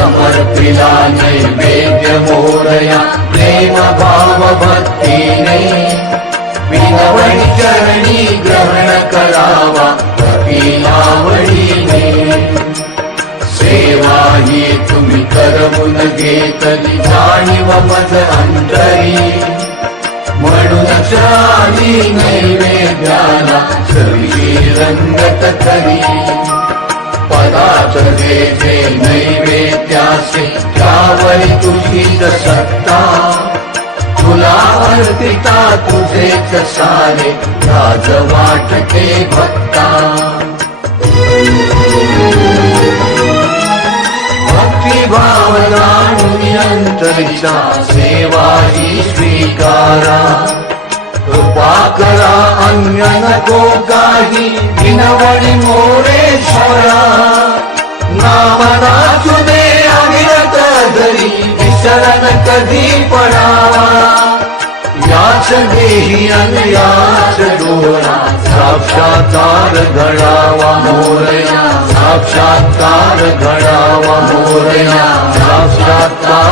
समर्पिला नैवेद्य मोरया प्रेम भाव भक्तीने विनवणी चरणी ग्रहण करावा आवडीने सेवा ही तुम्ही करवून घेतली जाणीव मज अंतरी म्हणूनच आम्ही नैवेद्याला चवीची रंगत करी पदार्थ जे जे नैवेद्याचे त्यावरी तुझीच सत्ता तुला अर्पिता तुझेच सारे राज वाटते भक्ता भक्तिभाव जाणून अंतरीचा सेवा ही स्वीकारा कृपा करा अन्य नको काही विनवणी मोरेश्वरा नाम नाचू दे अविरत धरी विसरण कधी पडावा याच देही अन याच डोळा साक्षात्कार घडावा मोरया साक्षात्कार घडावा मोरया साक्षात्कार